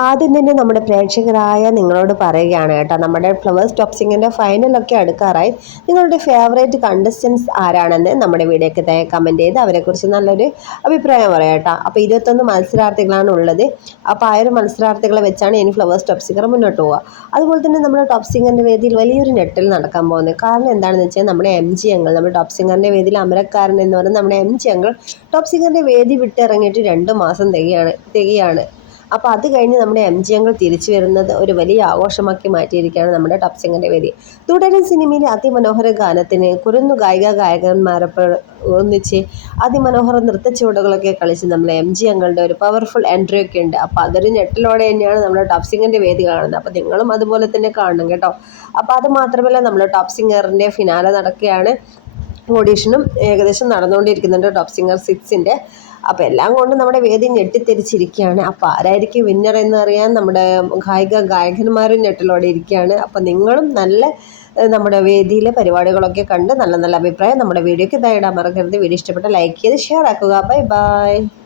ആദ്യം തന്നെ നമ്മുടെ പ്രേക്ഷകരായ നിങ്ങളോട് പറയുകയാണ് കേട്ടോ നമ്മുടെ ഫ്ലവേഴ്സ് ടോപ്സിങ്ങിന്റെ ഫൈനലൊക്കെ അടുക്കാറായി. നിങ്ങളുടെ ഫേവറേറ്റ് കണ്ടസ്റ്റൻസ് ആരാണെന്ന് നമ്മുടെ വീഡിയോക്ക് കമന്റ് ചെയ്ത് അവരെക്കുറിച്ച് നല്ലൊരു അഭിപ്രായം പറയാം കേട്ടോ. അപ്പോൾ ഇരുപത്തൊന്ന് മത്സരാർത്ഥികളാണ് ഉള്ളത്. അപ്പോൾ ആ ഒരു മത്സരാർത്ഥികളെ വെച്ചാണ് ഇനി ഫ്ലവേഴ്സ് ടോപ്പ് സിംഗർ മുന്നോട്ട് പോവുക. അതുപോലെ തന്നെ നമ്മുടെ ടോപ്പ് സിംഗറിന്റെ വേദിയിൽ വലിയൊരു നെട്ടിൽ നടക്കാൻ പോകുന്നത് കാരണം എന്താണെന്ന് വെച്ചാൽ നമ്മുടെ എം ജി അങ്ങൾ നമ്മുടെ ടോപ്പ് സിംഗറിന്റെ വേദിയിൽ അമരക്കാരൻ എന്ന് പറയുന്നത് നമ്മുടെ എം ജി അങ്ങൾ ടോപ്പ് സിംഗറിന്റെ വേദി വിട്ടിറങ്ങിയിട്ട് രണ്ട് മാസം തികയാണ് തികയാണ്. അപ്പോൾ അത് കഴിഞ്ഞ് നമ്മുടെ എം ജി അങ്ങൾ തിരിച്ചു വരുന്നത് ഒരു വലിയ ആഘോഷമാക്കി മാറ്റിയിരിക്കുകയാണ് നമ്മുടെ ടപ്സിംഗിന്റെ വരി തുടരും സിനിമയിലെ അതിമനോഹര ഗാനത്തിന് കുരുന്നു ഗായിക ഗായകന്മാരെ ഒന്നിച്ച് അതിമനോഹര നൃത്ത ചുവടുകളൊക്കെ കളിച്ച് നമ്മളെ എം ജി അങ്ങളുടെ ഒരു പവർഫുൾ എൻട്രി ഒക്കെ ഉണ്ട്. അപ്പോൾ അതൊരു ഞെട്ടലോടെ തന്നെയാണ് നമ്മുടെ ടോപ്പ് സിംഗറിന്റെ വേദി കാണുന്നത്. അപ്പോൾ നിങ്ങളും അതുപോലെ തന്നെ കാണണം കേട്ടോ. അപ്പോൾ അത് മാത്രമല്ല നമ്മൾ ടോപ്പ് സിംഗറിന്റെ ഫിനാലെ നടക്കുകയാണ്. ഓഡീഷനും ഏകദേശം നടന്നുകൊണ്ടിരിക്കുന്നുണ്ട് ടോപ്പ് സിംഗർ സിക്സിന്റെ. അപ്പോൾ എല്ലാം കൊണ്ടും നമ്മുടെ വേദി ഞെട്ടിത്തെരിച്ചിരിക്കുകയാണ് അപ്പോൾ ആരായിരിക്കും വിന്നർ എന്ന് അറിയാൻ നമ്മുടെ ഗായിക ഗായകന്മാരും ഞെട്ടലോടെ ഇരിക്കുകയാണ്. അപ്പോൾ നിങ്ങളും നല്ല നമ്മുടെ വേദിയിലെ പരിപാടികളൊക്കെ കണ്ട് നല്ല നല്ല അഭിപ്രായം നമ്മുടെ വീഡിയോയ്ക്ക് ഇതായിടാൻ മറക്കരുത്. വീഡിയോ ഇഷ്ടപ്പെട്ട ലൈക്ക് ചെയ്ത് ഷെയർ ആക്കുക. Bye bye